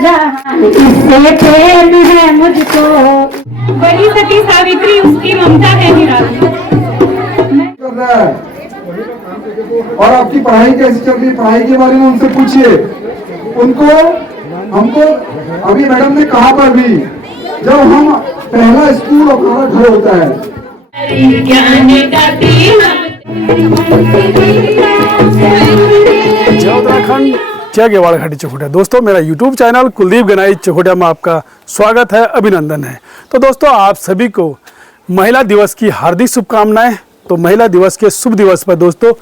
जहान इससे प्रेम है मुझको। बड़ी सती सावित्री उसकी ममता है निराली। कर रहा है। और आपकी पढ़ाई कैसी चल रही है, पढ़ाई के बारे में उनसे पूछिए। उनको हमको अभी मैडम ने कहा पर भी जब हम पहला स्कूल और हमारा घर होता है। जय उत्तराखंड, जय गेवाड़ घाटी चकोटिया। दोस्तों, मेरा YouTube चैनल कुलदीप गनाई चकोटिया में आपका स्वागत है, अभिनंदन है। तो दोस्तों, आप सभी को महिला दिवस की हार्दिक शुभकामनाएं। तो महिला दिवस के शुभ दिवस पर दोस्तों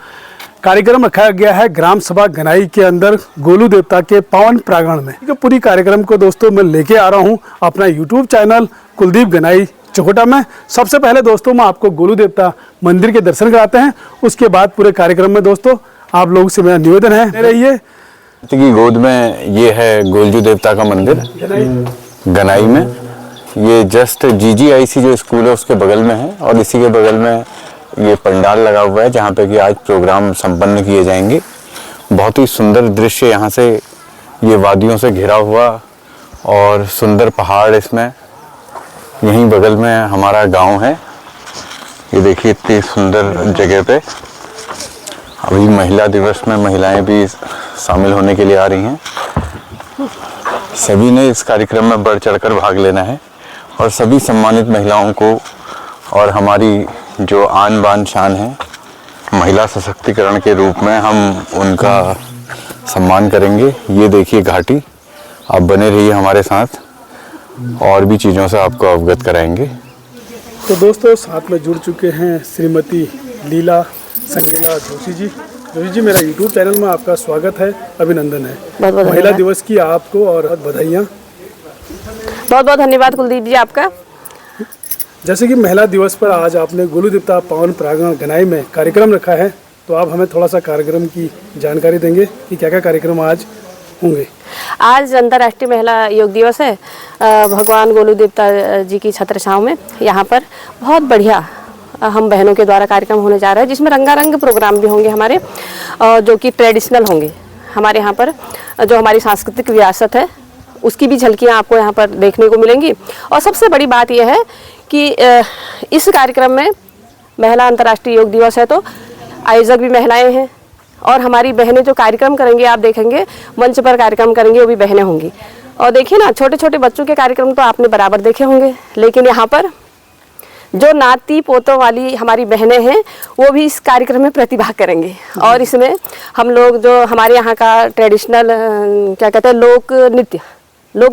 कार्यक्रम रखा गया है ग्राम सभा गनाई के अंदर गोलू देवता के पावन प्रांगण में। पूरी कार्यक्रम को दोस्तों मैं लेके आ रहा हूँ अपना YouTube चैनल कुलदीप गनाई चकोटिया में। सबसे पहले दोस्तों मैं आपको गोलू देवता मंदिर के दर्शन कराते हैं, उसके बाद पूरे कार्यक्रम में दोस्तों आप लोगों से मेरा निवेदन है रहिए। की गोद में ये है गोलजू देवता का मंदिर गनाई में। ये जस्ट GGIC जो स्कूल है उसके बगल में है और इसी के बगल में ये पंडाल लगा हुआ है जहाँ पे कि आज प्रोग्राम संपन्न किए जाएंगे। बहुत ही सुंदर दृश्य यहाँ से, ये वादियों से घिरा हुआ और सुंदर पहाड़ इसमें। यहीं बगल में हमारा गांव है। ये देखिए इतनी सुंदर जगह पे अभी महिला दिवस में महिलाएं भी शामिल होने के लिए आ रही हैं। सभी ने इस कार्यक्रम में बढ़ चढ़कर भाग लेना है और सभी सम्मानित महिलाओं को और हमारी जो आन बान शान है महिला सशक्तिकरण के रूप में हम उनका सम्मान करेंगे। ये देखिए घाटी, आप बने रहिए हमारे साथ, और भी चीज़ों से आपको अवगत कराएंगे। तो दोस्तों साथ में जुड़ चुके हैं श्रीमती लीला संगीला जोशी जी। जोशी जी, मेरा YouTube चैनल में आपका स्वागत है, अभिनंदन है। महिला दिवस की आपको और बधाइयाँ। बहुत बहुत धन्यवाद कुलदीप जी आपका। जैसे कि महिला दिवस पर आज आपने गोलू देवता पावन प्रांगण गनाई में कार्यक्रम रखा है, तो आप हमें थोड़ा सा कार्यक्रम की जानकारी देंगे कि क्या क्या कार्यक्रम आज होंगे। आज अंतर्राष्ट्रीय महिला योग दिवस है। भगवान गोलू देवता जी की छत्रछांव में यहाँ पर बहुत बढ़िया हम बहनों के द्वारा कार्यक्रम होने जा रहा है, जिसमें रंगारंग प्रोग्राम भी होंगे हमारे, जो कि ट्रेडिशनल होंगे। हमारे यहाँ पर जो हमारी सांस्कृतिक विरासत है उसकी भी झलकियाँ आपको यहाँ पर देखने को मिलेंगी। और सबसे बड़ी बात यह है कि इस कार्यक्रम में महिला अंतर्राष्ट्रीय योग दिवस है तो आयोजक भी महिलाएं हैं और हमारी बहनें जो कार्यक्रम करेंगे, आप देखेंगे मंच पर कार्यक्रम करेंगे वो भी बहनें होंगी। और देखिए ना, छोटे छोटे बच्चों के कार्यक्रम तो आपने बराबर देखे होंगे, लेकिन यहाँ पर जो नाती पोतों वाली हमारी बहनें हैं वो भी इस कार्यक्रम में प्रतिभाग करेंगे। और इसमें हम लोग जो हमारे यहाँ का ट्रेडिशनल क्या कहते हैं लोक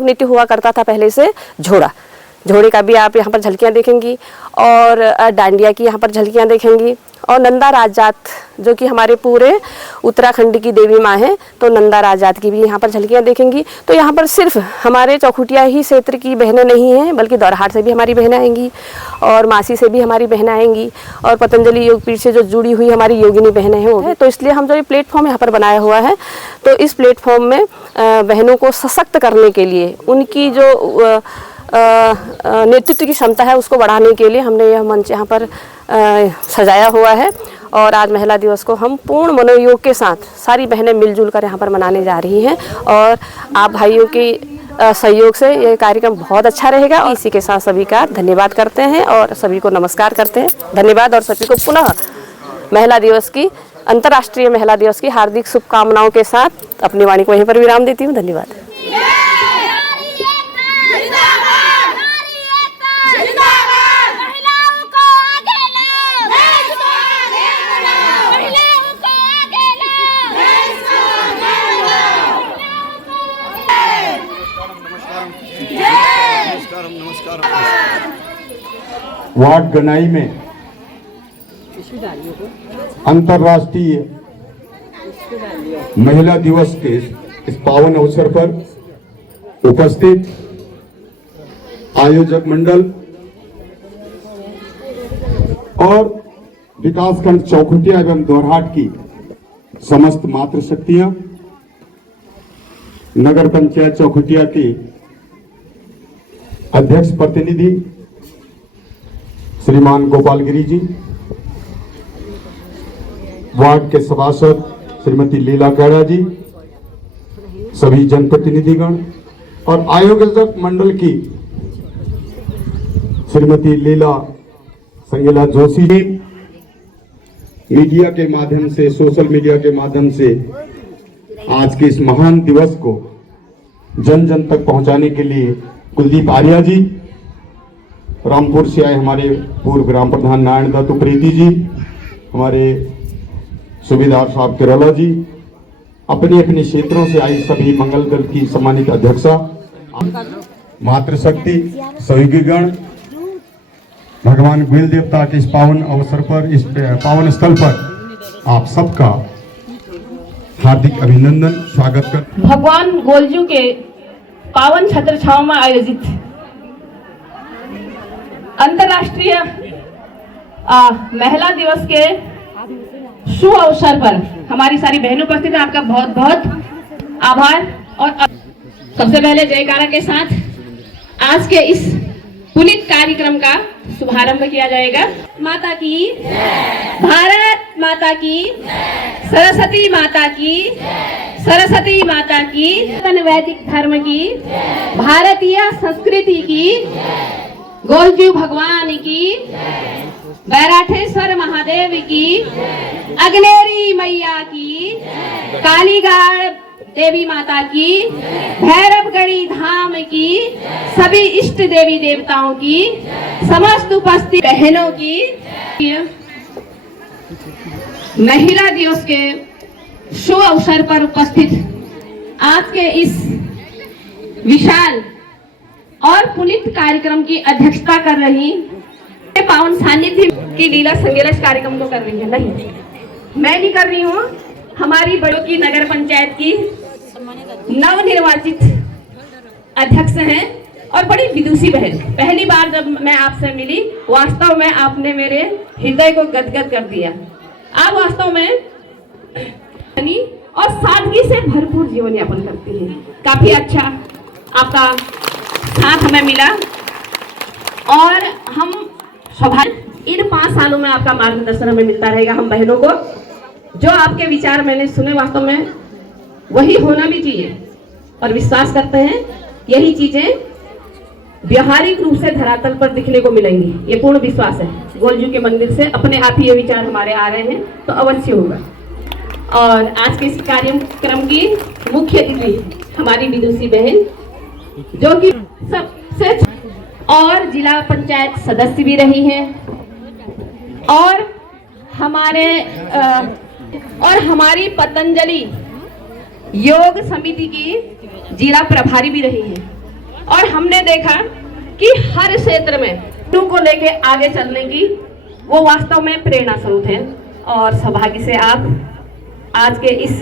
नृत्य हुआ करता था पहले से, झोड़े का भी आप यहाँ पर झलकियाँ देखेंगी और डांडिया की यहाँ पर झलकियाँ देखेंगी। और नंदा राजजात जो कि हमारे पूरे उत्तराखंड की देवी माँ है, तो नंदा राजजात की भी यहाँ पर झलकियाँ देखेंगी। तो यहाँ पर सिर्फ हमारे चौखुटिया ही क्षेत्र की बहनें नहीं हैं, बल्कि दौराहाट से भी हमारी बहनें आएंगी और मासी से भी हमारी बहनें आएंगी और पतंजलि योगपीठ से जो जुड़ी हुई हमारी योगिनी बहनें हैं वो है। तो इसलिए हम जो ये प्लेटफॉर्म यहाँ पर बनाया हुआ है, तो इस प्लेटफॉर्म में बहनों को सशक्त करने के लिए, उनकी जो नेतृत्व की क्षमता है उसको बढ़ाने के लिए हमने यह मंच यहाँ पर सजाया हुआ है। और आज महिला दिवस को हम पूर्ण मनोयोग के साथ सारी बहनें मिलजुल कर यहाँ पर मनाने जा रही हैं और आप भाइयों की सहयोग से ये कार्यक्रम बहुत अच्छा रहेगा। और इसी के साथ सभी का धन्यवाद करते हैं और सभी को नमस्कार करते हैं। धन्यवाद और सभी को पुनः महिला दिवस की, अंतर्राष्ट्रीय महिला दिवस की हार्दिक शुभकामनाओं के साथ अपनी वाणी को वहीं पर विराम देती हूँ। धन्यवाद। वार्ड गनाई में अंतर्राष्ट्रीय महिला दिवस के इस पावन अवसर पर उपस्थित आयोजक मंडल और विकासखंड चौखुटिया एवं दौराहाट की समस्त मातृशक्तियां, नगर पंचायत चौखुटिया की अध्यक्ष प्रतिनिधि श्रीमान गोपालगिरी जी, वार्ड के सभासद श्रीमती लीला कैड़ा जी, सभी जनप्रतिनिधिगण, और आयोजक मंडल की श्रीमती लीला संगीला जोशी जी, मीडिया के माध्यम से, सोशल मीडिया के माध्यम से आज के इस महान दिवस को जन जन तक पहुंचाने के लिए कुलदीप आर्या जी, रामपुर से आए हमारे पूर्व ग्राम प्रधान नारायण दत्त उप्रेती जी, हमारे सूबेदार साहब केरला जी, अपने अपने क्षेत्रों से आई सभी मंगल दल की सम्मानित अध्यक्षा, मातृशक्ति, सहयोगीगण, भगवान गोयल देवता के इस पावन अवसर पर, इस पावन स्थल पर आप सबका हार्दिक अभिनंदन, स्वागत कर। भगवान गोलजू के पावन छत्र छाव में आयोजित अंतर्राष्ट्रीय महिला दिवस के शुभ अवसर पर हमारी सारी बहनों उपस्थित है। आपका बहुत बहुत आभार। और सबसे पहले जयकारा के साथ आज के इस पुनीत कार्यक्रम का शुभारंभ किया जाएगा। माता की, भारत माता की, सरस्वती माता की, सरस्वती माता की, वैदिक धर्म की, भारतीय संस्कृति की, गोलजू भगवान की, बैराठेश्वर महादेव की, अग्नेरी मैया की, कालीगढ़ देवी माता की, भैरवगढ़ी धाम की, सभी इष्ट देवी देवताओं की, समस्त उपस्थित बहनों की, महिला दिवस के शुभ अवसर पर उपस्थित आज के इस विशाल और पुनीत कार्यक्रम की अध्यक्षता कर रही पावन सानिध्य की लीला संगीला इस कार्यक्रम को कर रही है। नहीं, मैं नहीं कर रही हूँ, हमारी बड़ों की नगर पंचायत की नवनिर्वाचित अध्यक्ष हैं और बड़ी विदुषी बहन। पहली बार जब मैं आपसे मिली, वास्तव में आपने मेरे हृदय को गदगद कर दिया। आप वास्तव में और सादगी से भरपूर जीवन यापन करती हैं। काफी अच्छा आपका साथ हमें मिला और हम सौभाग्य इन 5 सालों में आपका मार्गदर्शन हमें मिलता रहेगा। हम बहनों को जो आपके विचार मैंने सुने, वास्तव में वही होना भी चाहिए और विश्वास करते हैं यही चीजें व्यवहारिक रूप से धरातल पर दिखने को मिलेंगी। ये पूर्ण विश्वास है। गोलजू के मंदिर से अपने आप ही ये विचार हमारे आ रहे हैं तो अवश्य होगा। और आज के इस कार्यक्रम की मुख्य अतिथि हमारी विदुषी बहन, जो कि सबसे और जिला पंचायत सदस्य भी रही हैं और हमारी पतंजलि योग समिति की जिला प्रभारी भी रही है। और हमने देखा कि हर क्षेत्र में को लेके आगे चलने की वो वास्तव में प्रेरणा स्रोत है। और सौभाग्य से आप आज के इस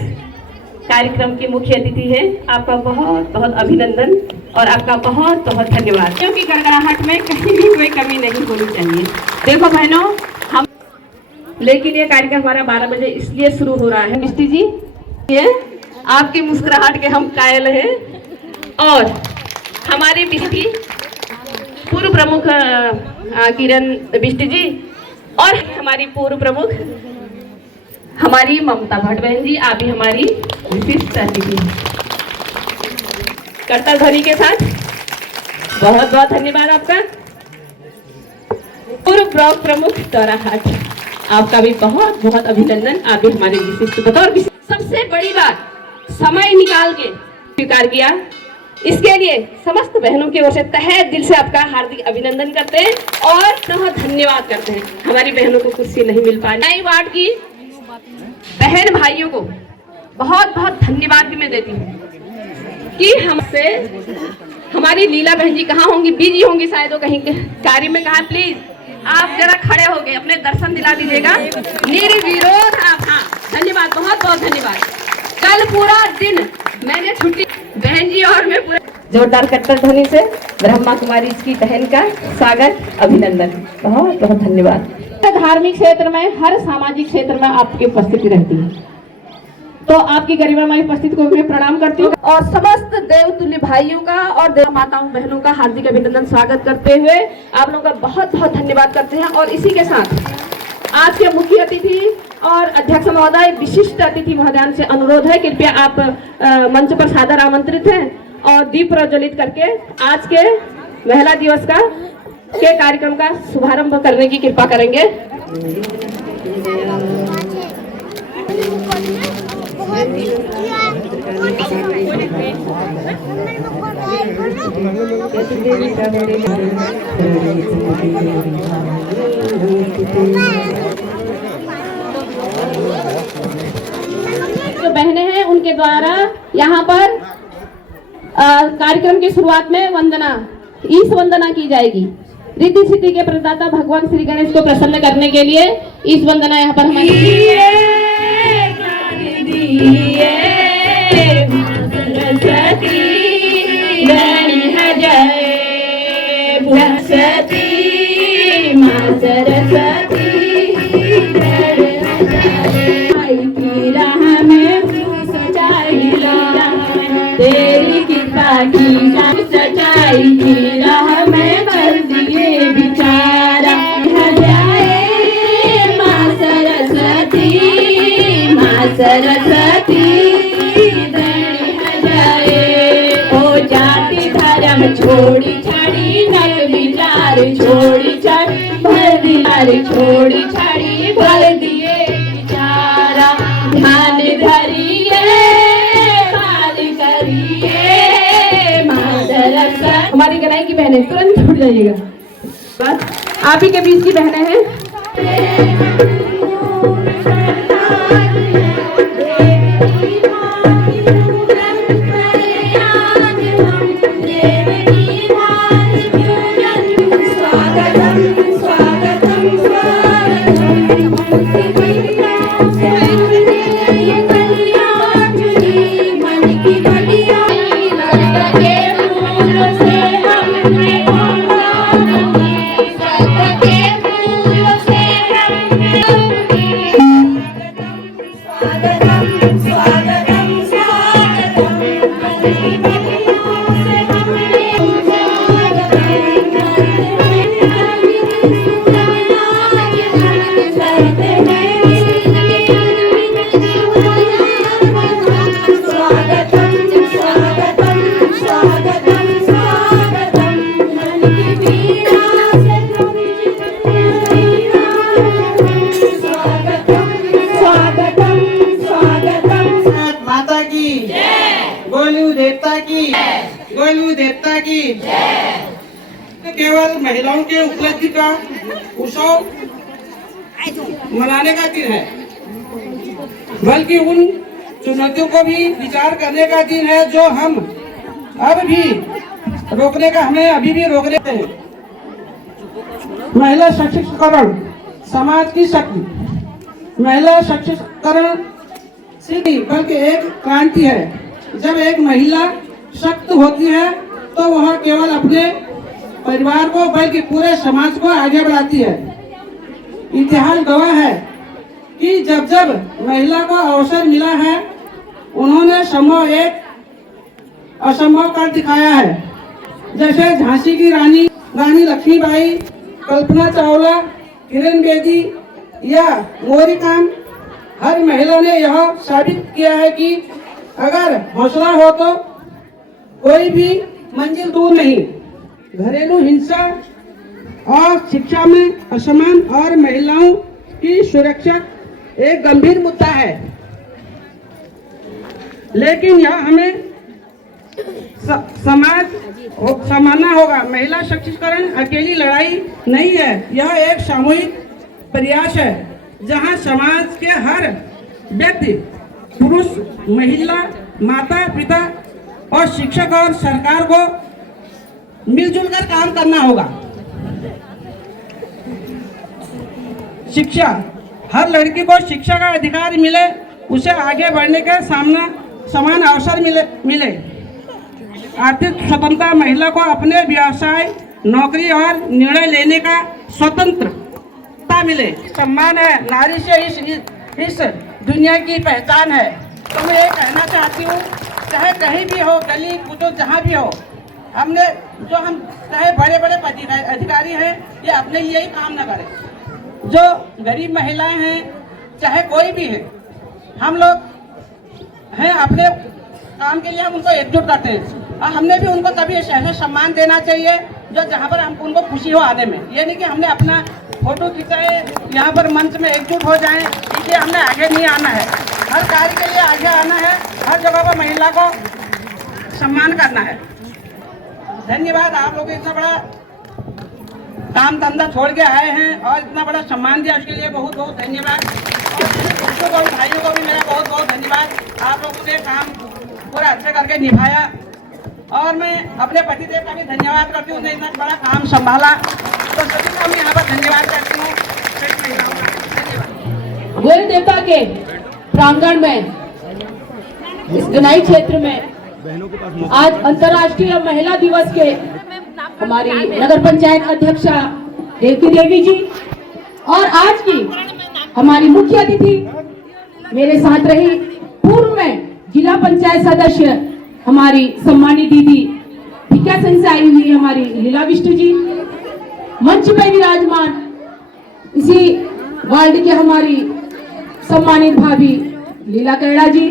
कार्यक्रम के मुख्य अतिथि हैं। आपका बहुत बहुत अभिनंदन और आपका बहुत बहुत धन्यवाद। क्योंकि गड़गड़ाहट में कहीं भी कोई कमी नहीं होनी चाहिए। देखो बहनों, हम लेकिन ये कार्यक्रम हमारा 12 बजे इसलिए शुरू हो रहा है। मिस्टी जी, ये आपकी मुस्कुराहट के हम कायल हैं। और हमारी बिस्टी पूर्व प्रमुख किरण बिस्टी जी और हमारी पूर्व प्रमुख हमारी ममता भट्ट बहन जी, आप भी हमारी विशिष्ट अतिथि। कर्तव्य ध्वनि के साथ बहुत बहुत धन्यवाद आपका। पूर्व ब्लॉक प्रमुख दौराहाट, आपका भी बहुत बहुत अभिनंदन। आप भी हमारे विशिष्ट बतौर सबसे बड़ी बात समय निकाल के स्वीकार किया, इसके लिए समस्त बहनों की ओर से तहे दिल से आपका हार्दिक अभिनंदन करते हैं और बहुत धन्यवाद करते हैं। हमारी बहनों को कुर्सी नहीं मिल पाई। नई वार्ड की बहन भाइयों को बहुत बहुत धन्यवाद भी मैं देती हूँ कि हमसे हमारी लीला बहन जी कहाँ होंगी, बिजी होंगी शायद वो कहीं कार्य में। कहा प्लीज आप जरा खड़े हो गए, अपने दर्शन दिला दीजिएगा। निर्विरोध आप। हाँ, धन्यवाद, बहुत बहुत धन्यवाद। कल पूरा दिन मैंने छुट्टी, बहन जी और मैं पूरा जोरदार कट्टर ध्वनि से ब्रह्मा कुमारी की बहन का स्वागत, अभिनंदन, बहुत बहुत धन्यवाद। धार्मिक क्षेत्र में, हर सामाजिक क्षेत्र में आपकी उपस्थिति रहती है, तो आपकी गरिमामय उपस्थिति को मैं प्रणाम करती हूँ और समस्त देवतुल्य भाइयों का और देव माताओं बहनों का हार्दिक अभिनंदन स्वागत करते हुए आप लोगों का बहुत बहुत धन्यवाद करते हैं। और इसी के साथ आज के मुख्य अतिथि और अध्यक्ष महोदय, विशिष्ट अतिथि महोदय से अनुरोध है, कृपया आप मंच पर सादर आमंत्रित हैं और दीप प्रज्वलित करके आज के महिला दिवस के कार्यक्रम का शुभारंभ करने की कृपा करेंगे। जो बहनें हैं उनके द्वारा यहाँ पर कार्यक्रम की शुरुआत में वंदना, ईश वंदना की जाएगी। रिद्धि सिद्धि के प्रदाता भगवान श्री गणेश को प्रसन्न करने के लिए ईश वंदना यहाँ पर तेरी कृपा की सच्चाई की राह में कर दिए बिचारा जाए माँ सरस्वती जाए ओ जाति धर्म छोड़ी छाड़ी नर विचार छोड़ी छाड़ी छोड़ी छाड़ी भर दिए बिचारा ध्यान धरिए हमारी गनाई की बहनें तुरंत छूट जाइएगा, बस आप ही के बीच की बहनें हैं। गोलू देवता की केवल महिलाओं के उपलब्धि का उत्सव मनाने का दिन है, बल्कि उन चुनौतियों को भी विचार करने का दिन है जो हम अब भी रोकने का हमें अभी भी रोकने हैं। महिला सशक्तिकरण समाज की शक्ति, महिला सशक्तिकरण सिर्फ बल्कि एक क्रांति है। जब एक महिला शक्त होती है तो वह केवल अपने परिवार को बल्कि पूरे समाज को आगे बढ़ाती है। इतिहास गवाह है कि जब जब महिला को अवसर मिला है उन्होंने संभव एक असंभव कर दिखाया है। जैसे झांसी की रानी लक्ष्मीबाई, कल्पना चावला, किरण बेदी या मोरी काम, हर महिला ने यह साबित किया है कि अगर हौसला हो तो कोई भी मंजिल दूर नहीं। घरेलू हिंसा और शिक्षा में असमान और महिलाओं की सुरक्षा एक गंभीर मुद्दा है, लेकिन यह हमें समाज संभालना होगा। महिला सशक्तिकरण अकेली लड़ाई नहीं है, यह एक सामूहिक प्रयास है जहां समाज के हर व्यक्ति, पुरुष, महिला, माता पिता और शिक्षक और सरकार को मिलजुल कर काम करना होगा। शिक्षा, हर लड़की को शिक्षा का अधिकार मिले, उसे आगे बढ़ने का समान अवसर मिले। आर्थिक स्वतंत्रता, महिला को अपने व्यवसाय, नौकरी और निर्णय लेने का स्वतंत्रता मिले। सम्मान है, नारी से इस दुनिया की पहचान है। तो मैं ये कहना चाहती हूँ, चाहे कहीं भी हो, गली कुछ जहाँ भी हो, हम चाहे बड़े बड़े अधिकारी हैं, ये अपने लिए ही काम न करें। जो गरीब महिलाएं हैं, चाहे कोई भी है, हम लोग हैं अपने काम के लिए हम उनको एकजुट करते हैं। और हमने भी उनको तभी ऐसा सम्मान देना चाहिए जो जहाँ पर हम उनको खुशी हो आने में। ये नहीं कि हमने अपना फोटो खिंचाए, यहाँ पर मंच में एकजुट हो जाएं, इसलिए हमने आगे नहीं आना है। हर कार्य के लिए आगे आना है, हर जगह पर महिला को सम्मान करना है। धन्यवाद, आप लोग इतना बड़ा काम धंधा छोड़ के आए हैं और इतना बड़ा सम्मान दिया, उसके लिए बहुत बहुत धन्यवाद। और भाइयों को भी मेरा बहुत बहुत धन्यवाद। आप लोगों ने काम पूरा अच्छे करके निभाया और मैं अपने पतिदेव का भी धन्यवाद करती हूँ, उन्होंने इतना बड़ा काम संभाला। तो सभी को मैं यहाँ पर धन्यवाद करती हूँ। धन्यवाद। गोल देवता के प्रांगण में, इस गनाई क्षेत्र में आज अंतर्राष्ट्रीय महिला दिवस के हमारी नगर पंचायत अध्यक्षा देवकी देवी जी और आज की हमारी मुख्य अतिथि मेरे साथ रही पूर्व में जिला पंचायत सदस्य हमारी सम्मानित दीदी भिक्या सिंह से आई हुई हमारी लीला विष्णु जी, मंच पे विराजमान इसी वार्ड के हमारी सम्मानित भाभी लीला कैड़ा जी,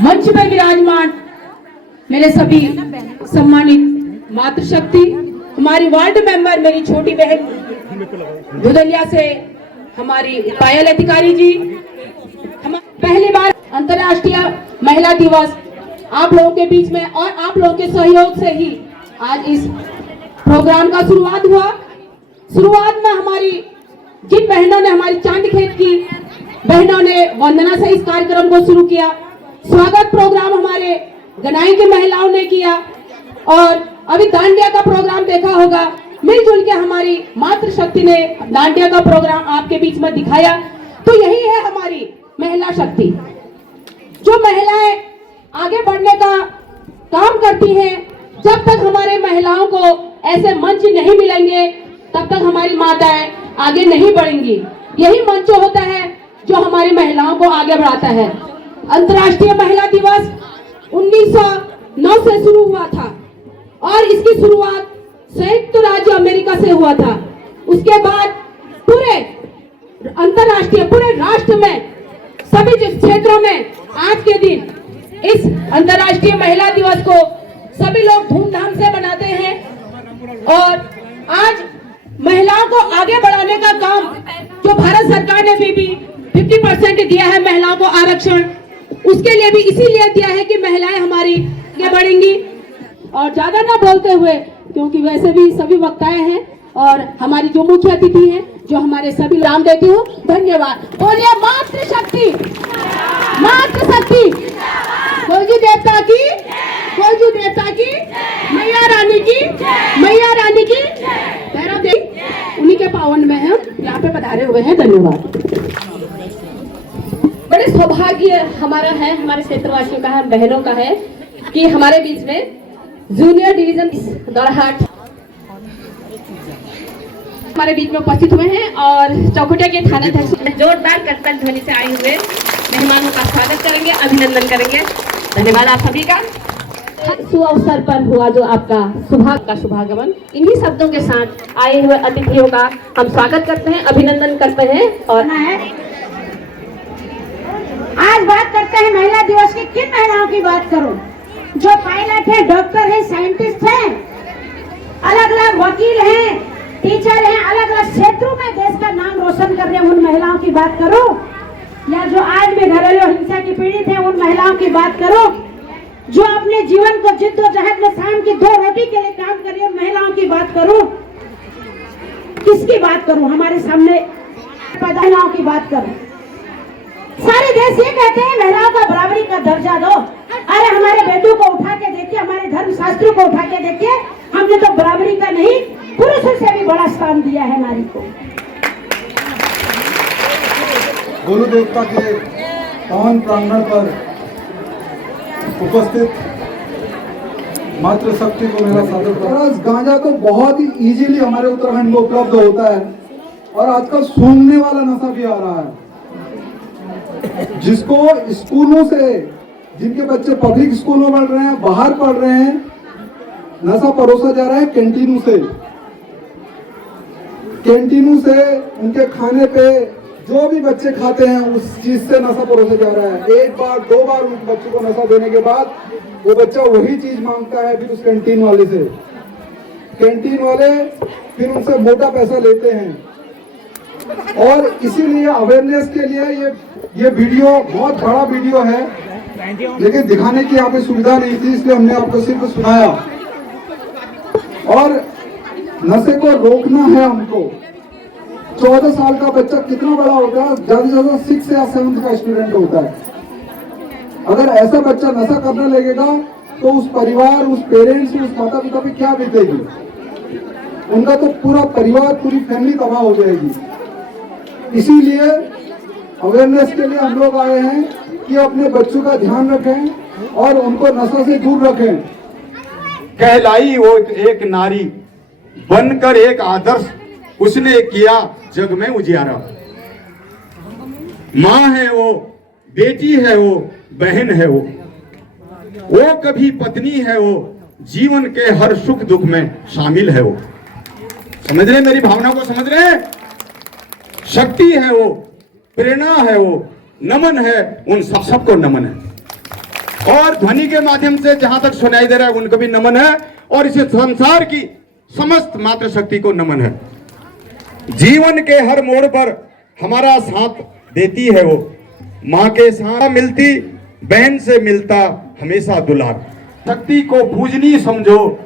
मंच पे विराजमान मेरे सभी सम्मानित मातृशक्ति, हमारी वार्ड मेंबर मेरी छोटी बहन दुदलिया से हमारी पायल अधिकारी जी। हम पहली बार अंतर्राष्ट्रीय महिला दिवस आप लोगों के बीच में और आप लोगों के सहयोग से ही आज इस प्रोग्राम का शुरुआत हुआ। शुरुआत में हमारी जिन बहनों ने, हमारी चांदखेत की बहनों ने वंदना से इस कार्यक्रम को शुरू किया। स्वागत प्रोग्राम हमारे गनाई की महिलाओं ने किया और अभी दांडिया का प्रोग्राम देखा होगा, मिलजुल के हमारी मातृशक्ति ने दांडिया का प्रोग्राम आपके बीच में दिखाया। तो यही है हमारी महिला शक्ति। जो महिलाएं आगे बढ़ने का काम करती हैं, जब तक हमारे महिलाओं को ऐसे मंच नहीं मिलेंगे तब तक हमारी माताएं आगे नहीं बढ़ेंगी। यही मंच होता है जो हमारी महिलाओं को आगे बढ़ाता है। अंतर्राष्ट्रीय महिला दिवस 1909 से शुरू हुआ था और इसकी शुरुआत संयुक्त राज्य अमेरिका से हुआ था। उसके बाद पूरे अंतर्राष्ट्रीय, पूरे राष्ट्र में, सभी क्षेत्रों में आज के दिन इस अंतर्राष्ट्रीय महिला दिवस को सभी लोग धूमधाम से मनाते हैं। और आज महिलाओं को आगे बढ़ाने का काम जो भारत सरकार ने भी 50% दिया है महिलाओं को आरक्षण, उसके लिए भी इसीलिए दिया है कि महिलाएं हमारी आगे बढ़ेंगी। और ज्यादा ना बोलते हुए, क्योंकि वैसे भी सभी वक्ताएं हैं और हमारी जो मुख्य अतिथि हैं जो हमारे सभी नाम देती हूँ। धन्यवाद। बोलिए मातृशक्ति, मातृशक्ति, गोलजू देवता की, गोलजू देवता की, मैया रानी की, मैया रानी की। भैरव देवी उन्हीं के पावन में हम यहाँ पे पधारे हुए हैं। धन्यवाद। बड़े सौभाग्य हमारा है, हमारे क्षेत्रवासियों का है, बहनों का है कि हमारे बीच में जूनियर डिवीजन दौराहाट हमारे बीच में उपस्थित हुए हैं और चौखुटिया के थानाध्यक्ष जोरदार करतल ध्वनि से आए हुए मेहमानों का स्वागत करेंगे, अभिनंदन करेंगे। धन्यवाद आप सभी का। सुअवसर पर हुआ जो आपका शुभागमन, इन्हीं शब्दों के साथ आए हुए अतिथियों का हम स्वागत करते हैं, अभिनंदन करते हैं। और आज बात करते हैं महिला दिवस की। किन महिलाओं की बात करूं? जो पायलट है, डॉक्टर है, साइंटिस्ट है, अलग अलग वकील हैं, टीचर हैं, अलग अलग क्षेत्रों में देश का नाम रोशन कर रहे हैं, उन महिलाओं की बात करो, या जो आज भी घरेलू हिंसा की पीड़ित है उन महिलाओं की बात करो, जो अपने जीवन को जिद्दोजहद में शाम की 2 रोटी के लिए काम कर रही है उन महिलाओं की बात करूं। किसकी बात करूं? हमारे सामने महिलाओं की बात करूं। सारे देश ये कहते हैं महिलाओं का बराबरी का दर्जा दो। अरे हमारे बेटों को उठा के देखिए, हमारे धर्म शास्त्रों को उठा के देखिए, हमने तो बराबरी का नहीं, पुरुषों से भी बड़ा स्थान दिया है नारी को। गोलू देवता के पावन प्रांगण पर उपस्थित मातृशक्ति को मेरा सादर। गांजा तो बहुत ही इजीली हमारे उत्तराखंड में उपलब्ध होता है और आजकल सूंघने वाला नशा भी आ रहा है, जिसको स्कूलों से, जिनके बच्चे पब्लिक स्कूल में पढ़ रहे हैं, बाहर पढ़ रहे हैं, नशा परोसा जा रहा है कैंटीनों से। कैंटीनों से उनके खाने पे जो भी बच्चे खाते हैं उस चीज से नशा परोसा जा रहा है। एक बार 2 बार उस बच्चे को नशा देने के बाद वो बच्चा वही चीज मांगता है फिर उस कैंटीन वाले से। कैंटीन वाले फिर उनसे मोटा पैसा लेते हैं। और इसीलिए अवेयरनेस के लिए ये वीडियो बहुत बड़ा वीडियो है, लेकिन दिखाने की यहाँ पे सुविधा नहीं थी, इसलिए हमने आपको सिर्फ सुनाया। और नशे को रोकना है हमको। 14 साल का बच्चा कितना बड़ा होता है? ज्यादा से ज्यादा 6 या 7 का स्टूडेंट होता है। अगर ऐसा बच्चा नशा करने लगेगा तो उस परिवार, उस पेरेंट्स, उस माता पिता पे क्या बीतेगी? उनका तो पूरा परिवार, पूरी फैमिली तबाह हो जाएगी। इसीलिए अवेयरनेस के लिए हम लोग आए हैं कि अपने बच्चों का ध्यान रखें और उनको नशा से दूर रखें। कहलाई वो एक नारी, बनकर एक आदर्श उसने किया जग में उजियारा। माँ है वो, बेटी है वो, बहन है वो कभी पत्नी है वो, जीवन के हर सुख दुख में शामिल है वो। समझ रहे मेरी भावना को? समझ रहे? शक्ति है वो, प्रेरणा है वो, नमन है, उन सबको नमन है। और ध्वनि के माध्यम से जहां तक सुनाई दे रहा है उनको भी नमन है, और इस संसार की समस्त मातृशक्ति को नमन है। जीवन के हर मोड़ पर हमारा साथ देती है वो, माँ के साथ मिलती, बहन से मिलता हमेशा दुलार। शक्ति को पूजनी समझो,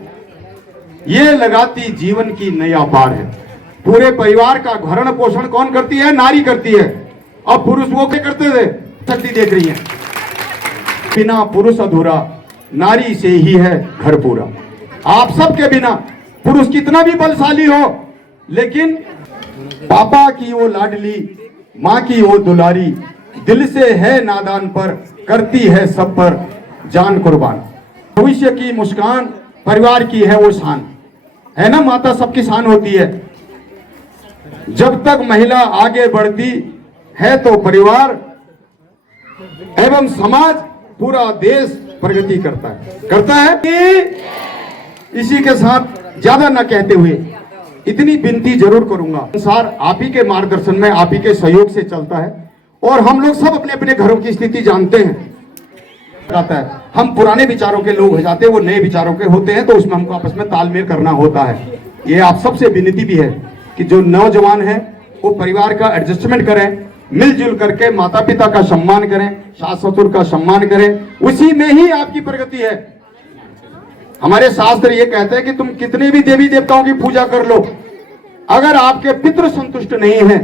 ये लगाती जीवन की नया पार है। पूरे परिवार का भरण पोषण कौन करती है? नारी करती है। अब पुरुष वो क्या करते थे? शक्ति देख रही है। बिना पुरुष अधूरा, नारी से ही है घर पूरा। आप सबके बिना पुरुष कितना भी बलशाली हो, लेकिन पापा की वो लाडली, माँ की वो दुलारी, दिल से है नादान पर करती है सब पर जान कुर्बान। भविष्य की मुस्कान परिवार की है वो शान, है ना? माता सबकी शान होती है। जब तक महिला आगे बढ़ती है तो परिवार एवं समाज, पूरा देश प्रगति करता है कि इसी के साथ ज्यादा न कहते हुए इतनी विनती जरूर करूंगा। संसार आप ही के मार्गदर्शन में, आप ही के सहयोग से चलता है, और हम लोग सब अपने अपने घरों की स्थिति जानते हैं। हम पुराने विचारों के लोग हो जाते हैं, वो नए विचारों के होते हैं, तो उसमें हमको आपस में तालमेल करना होता है। ये आप सबसे विनती भी है कि जो नौजवान है वो परिवार का एडजस्टमेंट करें, मिलजुल करके माता पिता का सम्मान करें, सास ससुर का सम्मान करें, उसी में ही आपकी प्रगति है। हमारे शास्त्र ये कहते हैं कि तुम कितने भी देवी देवताओं की पूजा कर लो, अगर आपके पितृ संतुष्ट नहीं है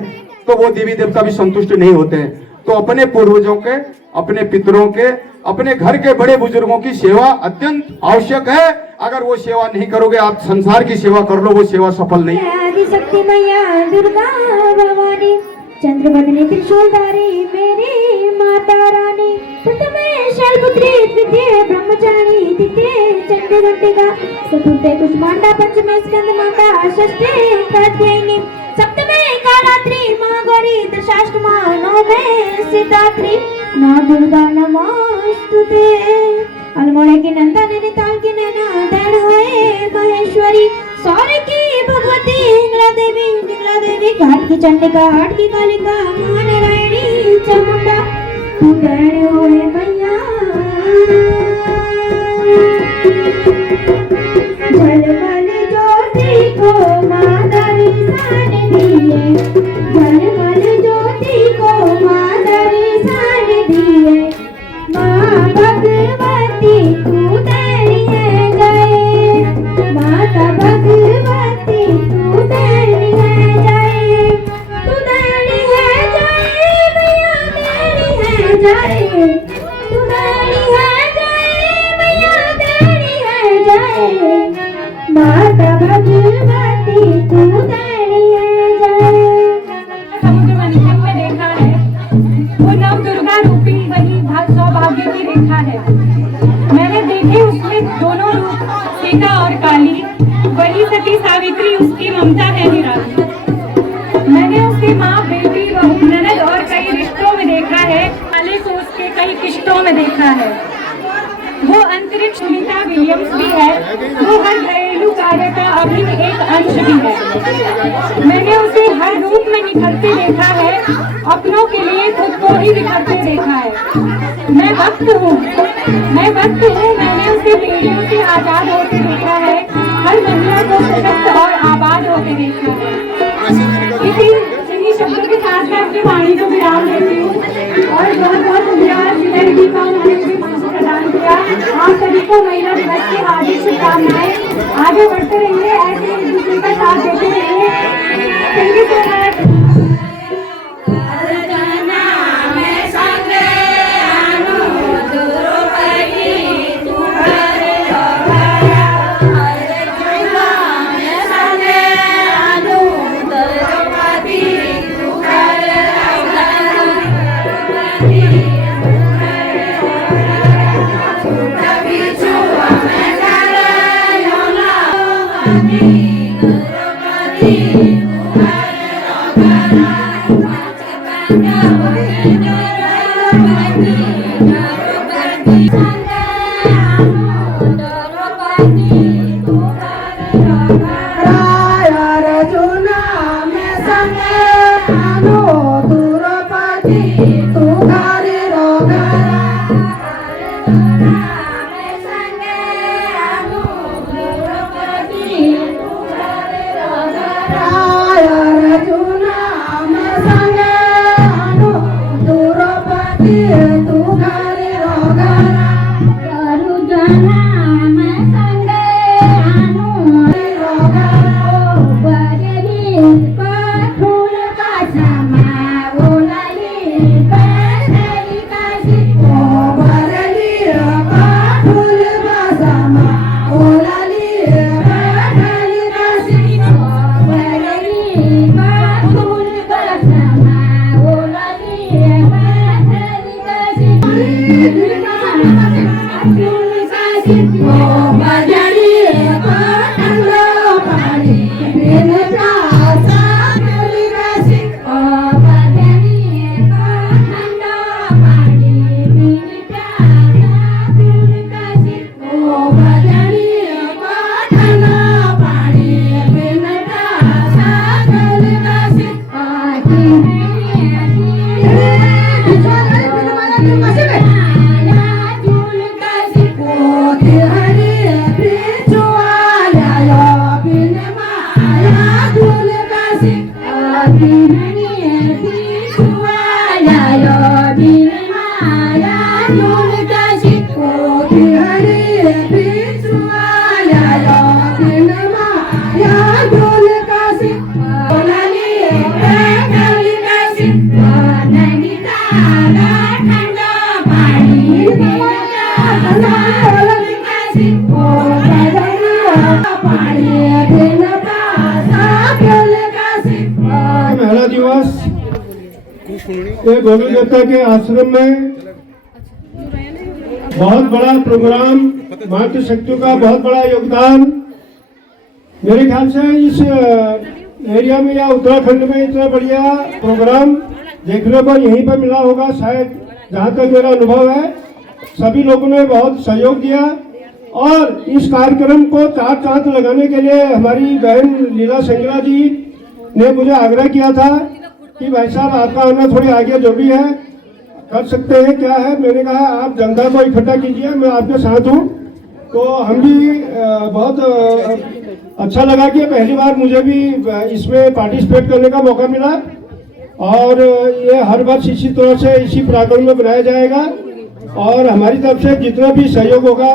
तो वो देवी देवता भी संतुष्ट नहीं होते हैं। तो अपने पूर्वजों के, अपने पितरों के, अपने घर के बड़े बुजुर्गों की सेवा अत्यंत आवश्यक है। अगर वो सेवा नहीं करोगे, आप संसार की सेवा कर लो, वो सेवा सफल नहीं। आदिशक्ति मैया दुर्गा भवानी, चंद्रवदनी त्रिशूलधारी मेरी माता रानी, प्रथमे शैलपुत्री, द्वितीय ब्रह्मचारिणी, तृतीय चंडीघंटिका, चतुर्थे कुष्मांडा, पंचमे स्कंद माता, षष्ठे कात्यायनी, सप्तमे कालात्री महागौरी, दशाष्टमा नवमे सिद्धात्री, नौ दुर्गा नमोस्तुते। अल्मोड़े की नंदा, नैनीताल की नैना, दैण होए महेश्वरी, सौर की भगवती, इंगला देवी, घाट की चंडिका, हाट की कालिका, महानारायणी चामुंडा, तू दैण होए मैया। झलमल ज्योति को माता निशान दिए, झलमल ज्योति को माता निशान दिए, माँ भगवती तू दैनी है जय, माता भगवती तू दैनी है जय, तू दैनी है जय, मैया दैनी है जय, तू दैनी है जय, मैया दैनी है जय, माता भगवती तू दैनी है जय। समुद्र मंथन में देखा है, वो नव दुर्गा रूपी वही सौभाग्य की रेखा है। मैंने देखे उसमें दोनों रूप, सीता और काली, वही सती सावित्री उसकी ममता है निराली। मैंने उसकी माँ, बेटी, बहू, ननद और कई रिश्तों में देखा है, वाले को उसके कई किश्तों में देखा है। वो अंतरिक्ष सुनीता विलियम्स भी है, वो हर घरेलू कार्य का अभिन्न एक अंश भी है। मैंने उसे हर रूप में निखरते देखा है, अपनों के लिए खुद को ही बिखरते देखा है। मैं वक्त हूँ, मैंने उसे पीढ़ियों से आजाद होते देखा है, हर महिला को सशक्त और आबाद होते देखा है। इन्हीं शब्दों के साथ मैं अपनी वाणी को विराम देती हूँ और बहुत बहुत धन्यवाद जिला जी का, उन्होंने मुझे मंच प्रदान किया। आप सभी को महिला दिवस की हार्दिक शुभकामनाएं। आगे बढ़ते रहिए, ऐसे एक दूसरे का साथ देते रहिए। Thank you so much. महिला दिवस ये गोलू देवता के आश्रम में बहुत बड़ा प्रोग्राम, मातृशक्ति का बहुत बड़ा योगदान। मेरे ख्याल से इस एरिया में या उत्तराखंड में इतना बढ़िया प्रोग्राम देखने को यहीं पर मिला होगा शायद, जहाँ तक मेरा अनुभव है। सभी लोगों ने बहुत सहयोग दिया और इस कार्यक्रम को चार चांद लगाने के लिए हमारी बहन लीला संगला जी ने मुझे आग्रह किया था कि भाई साहब आपका आना थोड़ी आगे जरूरी है, कर सकते हैं क्या है। मैंने कहा आप जनता को इकट्ठा कीजिए, मैं आपके साथ हूँ। तो हम भी बहुत अच्छा लगा कि पहली बार मुझे भी इसमें पार्टिसिपेट करने का मौका मिला और ये हर वर्ष इसी तरह से इसी प्रांगण में बनाया जाएगा और हमारी तरफ से जितना भी सहयोग होगा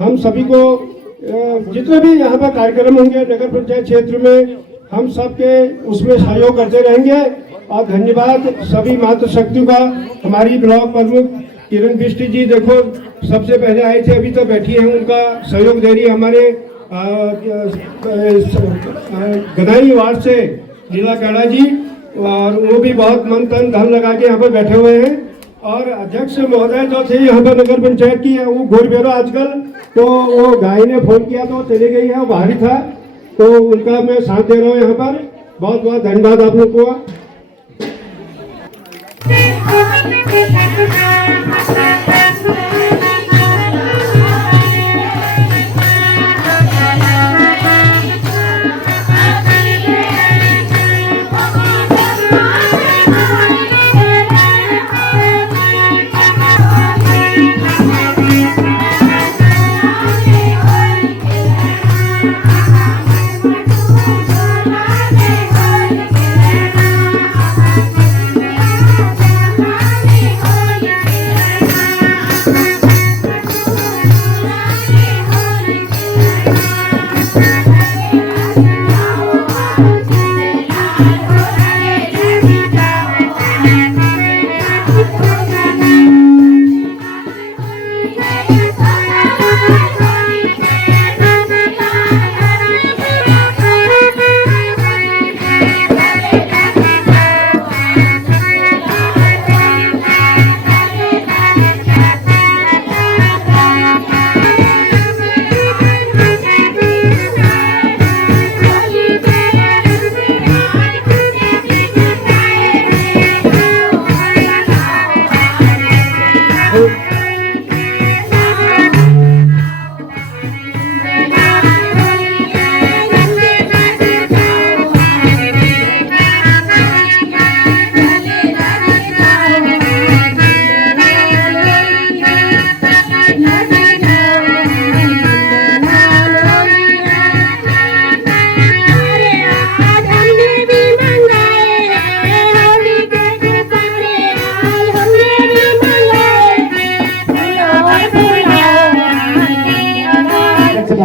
हम सभी को, जितने भी यहाँ पर कार्यक्रम होंगे नगर पंचायत क्षेत्र में, हम सबके उसमें सहयोग करते रहेंगे। और धन्यवाद सभी मातृशक्ति का। हमारी ब्लॉक प्रमुख किरण बिष्ट जी देखो सबसे पहले आए थे, अभी तो बैठी हैं, उनका सहयोग दे रही है। हमारे गदाई वार्ड से लीला काड़ा जी, और वो भी बहुत मन तन धन लगा के यहाँ पर बैठे हुए हैं। और अध्यक्ष महोदय जो थे यहाँ पर नगर पंचायत की, वो घोर बेरो आजकल, तो वो गाय ने फोन किया तो चली गई है, वो बाहर ही था, तो उनका मैं साथ दे रहा हूँ यहाँ पर। बहुत बहुत धन्यवाद आप लोग को।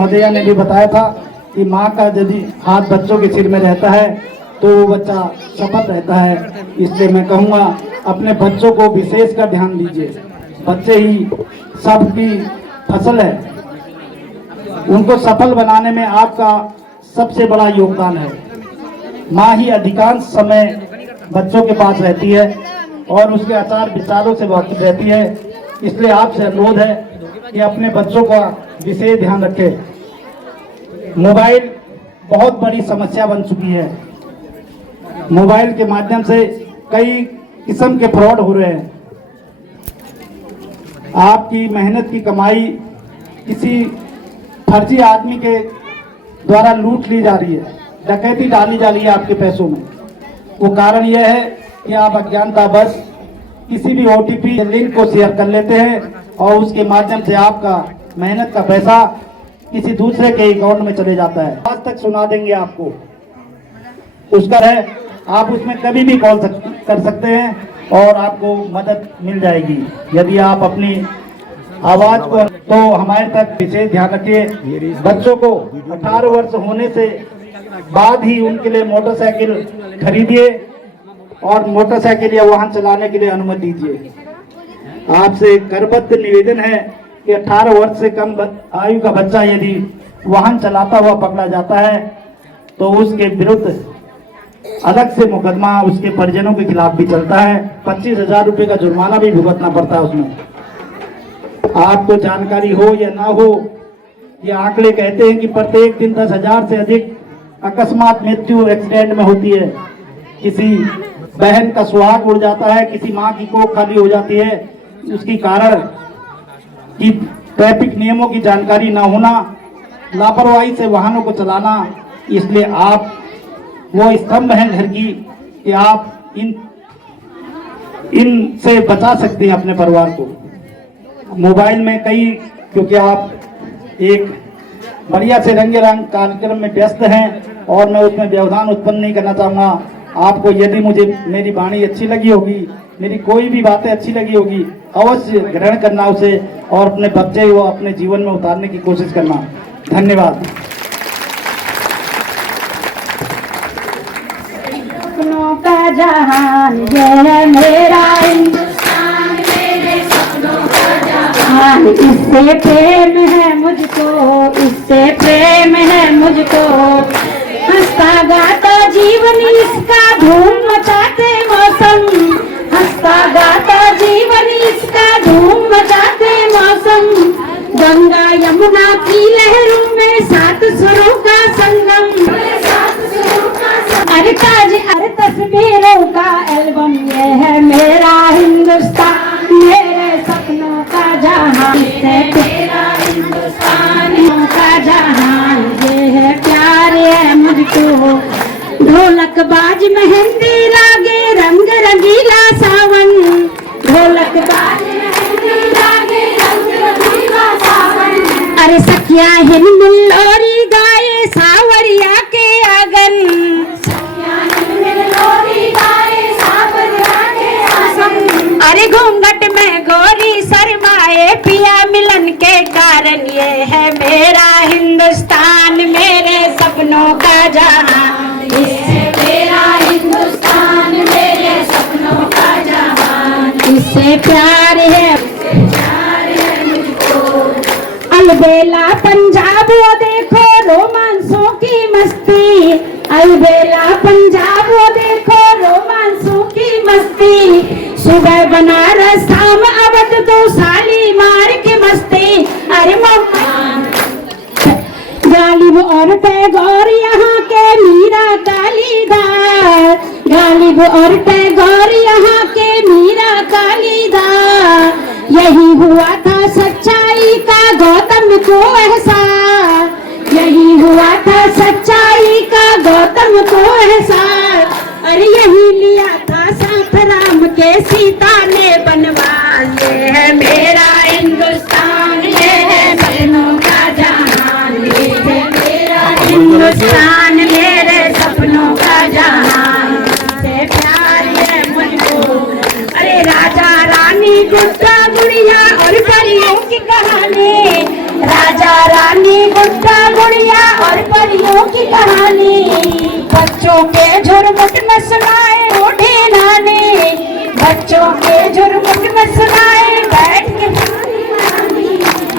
महोदया ने भी बताया था कि माँ का यदि हाथ बच्चों के सिर में रहता है तो वो बच्चा सफल रहता है। इसलिए मैं कहूँगा अपने बच्चों को विशेष कर ध्यान दीजिए। बच्चे ही सबकी फसल है, उनको सफल बनाने में आपका सबसे बड़ा योगदान है। माँ ही अधिकांश समय बच्चों के पास रहती है और उसके आचार विचारों से वाकिफ रहती है। इसलिए आपसे अनुरोध है कि अपने बच्चों का विशेष ध्यान रखें। मोबाइल बहुत बड़ी समस्या बन चुकी है। मोबाइल के माध्यम से कई किस्म के फ्रॉड हो रहे हैं। आपकी मेहनत की कमाई किसी फर्जी आदमी के द्वारा लूट ली जा रही है, डकैती डाली जा रही है आपके पैसों में। वो कारण यह है कि आप अज्ञानतावश किसी भी OTP लिंक को शेयर कर लेते हैं और उसके माध्यम से आपका मेहनत का पैसा किसी दूसरे के अकाउंट में चले जाता है। आज तक सुना देंगे आपको, उसका है आप उसमें कभी भी कॉल कर सकते हैं और आपको मदद मिल जाएगी। यदि आप अपनी आवाज को तो हमारे तक विशेष ध्यान रखिए। बच्चों को 18 वर्ष होने से बाद ही उनके लिए मोटरसाइकिल खरीदिए और मोटरसाइकिल या वाहन चलाने के लिए अनुमति दीजिए। आपसे करबद्ध निवेदन है कि 18 वर्ष से कम आयु का बच्चा यदि वाहन चलाता हुआ पकड़ा जाता है तो उसके विरुद्ध अलग से मुकदमा उसके परिजनों के खिलाफ भी चलता है। 25,000 रुपये का जुर्माना भी भुगतना पड़ता है उसमें। आपको जानकारी हो या ना हो, ये आंकड़े कहते हैं कि प्रत्येक दिन 10,000 से अधिक अकस्मात मृत्यु एक्सीडेंट में होती है। किसी बहन का सुहाग उड़ जाता है, किसी माँ की कोख खाली हो जाती है। उसकी कारण कि ट्रैफिक नियमों की जानकारी ना होना, लापरवाही से वाहनों को चलाना। इसलिए आप वो स्तंभ हैं घर की कि आप इनसे बचा सकते हैं अपने परिवार को। मोबाइल में कई, क्योंकि आप एक बढ़िया से रंगे रंग कार्यक्रम में व्यस्त हैं और मैं उसमें व्यवधान उत्पन्न नहीं करना चाहूँगा। आपको यदि मुझे मेरी वाणी अच्छी लगी होगी, मेरी कोई भी बातें अच्छी लगी होगी, अवश्य ग्रहण करना उसे और अपने बच्चे को अपने जीवन में उतारने की कोशिश करना। धन्यवाद। सपनों का जहान ये है मेरा हिंदुस्तान, मेरे सपनों का जहान। इससे प्रेम है मुझको, इससे प्रेम है मुझको। हंसता गाता जीवन इसका, धूम मचाते मौसम। हंसता गाता जीवन इसका, धूम मचाते मौसम। गंगा यमुना की लहरों में 7 सुरों का संगम। अरे ताज अरे तस्वीरों का एल्बम, ये है मेरा हिंदुस्तान, मेरे सपनों का जहान। इससे मेरा हिंदुस्तान का जहान, ये है प्यार है मुझको। ढोलक बाज मेहंदी लागे, रंग रंगीला सावन। ढोलक बाज मेहंदी लागे, रंग रंगीला सावन। अरे सखिया हिलमिल लोरी गाए, सावरिया के आंगन। अरे घूंघट में गोरी शर्माए, पिया मिलन के कारण। ये है मेरा हिंदुस्तान, मेरे सपनों का जहान। इससे मेरा हिंदुस्तान, मेरे सपनों का जहान। इससे प्यार है मुझको। अलबेला पंजाब वो देखो, रोमांसों की मस्ती। अलबेला पंजाब वो देखो, रोमांसों की मस्ती। सुबह बनारस, शाम अवध, तो साली मार के मस्ती। अरे गालिब और टैगोर यहाँ के, मीरा कालीदास। गालिब और टैगोर यहाँ के, मीरा कालीदास। यही हुआ था सच्चाई का गौतम को एहसास। यही हुआ था सच्चाई का गौतम को एहसास। अरे यही लिया था साथ राम के, सीता ने बनवास। ये है मेरा हिंदुस्तान, ये है सपनों का जहान। ये है मेरा हिंदुस्तान, मेरे सपनों का जहान। से प्यार है मुझको। अरे राजा रानी, गुड्डा गुड़िया और परियों की कहानी। राजा रानी, गुड्डा परियों की कहानी, बच्चों के झुरमुट में सुनाए बूढ़े नानी, बच्चों के झुरमुट में सुनाए बैठ के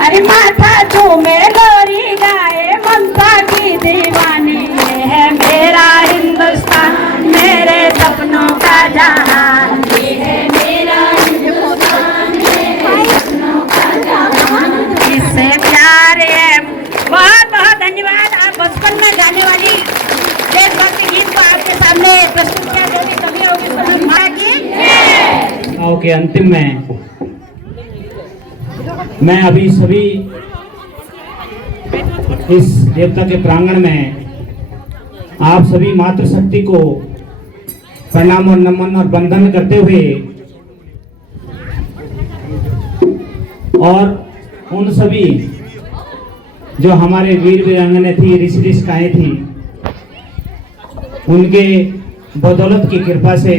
अरे माथा झूमे लोरी गाए ममता की दीवानी। ये है मेरा हिंदुस्तान, मेरे सपनों का जहान, ये है मेरा हिंदुस्तान, मेरे सपनों का जहान। इससे प्यार है। बहुत बहुत धन्यवाद। आप बचपन में गाने वाली देशभक्ति गीत को आपके सामने प्रस्तुत किया, जो भी कमी होगी उसको हम मां की के अंतिम में मैं अभी सभी इस देवता के प्रांगण में आप सभी मातृशक्ति को प्रणाम और नमन और वंदन करते हुए और उन सभी जो हमारे वीर वीरांगने थी, ऋषि ऋषिकाएं थी, उनके बदौलत की कृपा से,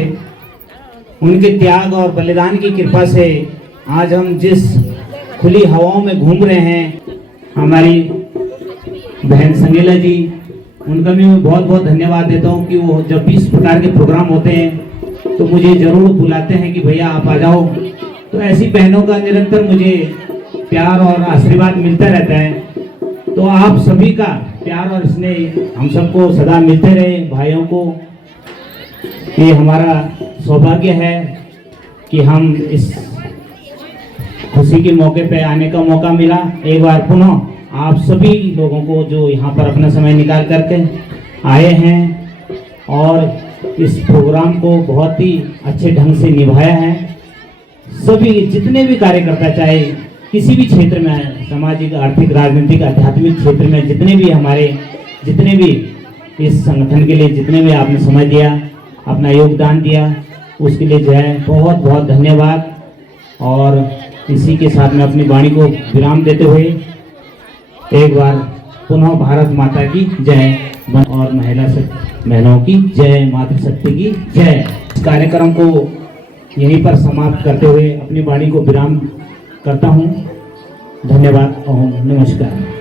उनके त्याग और बलिदान की कृपा से आज हम जिस खुली हवाओं में घूम रहे हैं, हमारी बहन संगीला जी, उनका भी मैं बहुत बहुत धन्यवाद देता हूं कि वो जब भी इस प्रकार के प्रोग्राम होते हैं तो मुझे ज़रूर बुलाते हैं कि भैया आप आ जाओ। तो ऐसी बहनों का निरंतर मुझे प्यार और आशीर्वाद मिलता रहता है। तो आप सभी का प्यार और स्नेह हम सबको सदा मिलते रहे। भाइयों को ये हमारा सौभाग्य है कि हम इस खुशी के मौके पे आने का मौका मिला। एक बार पुनः आप सभी लोगों को जो यहाँ पर अपना समय निकाल करके आए हैं और इस प्रोग्राम को बहुत ही अच्छे ढंग से निभाया है। सभी जितने भी कार्यकर्ता, चाहे किसी भी क्षेत्र में है, सामाजिक, आर्थिक, राजनीतिक, आध्यात्मिक क्षेत्र में जितने भी इस संगठन के लिए जितने भी आपने समय दिया, अपना योगदान दिया, उसके लिए जो है बहुत बहुत धन्यवाद। और इसी के साथ में अपनी वाणी को विराम देते हुए एक बार पुनः भारत माता की जय और महिलाओं की जय, मातृशक्ति की जय। इस कार्यक्रम को यहीं पर समाप्त करते हुए अपनी वाणी को विराम करता हूँ। धन्यवाद और नमस्कार।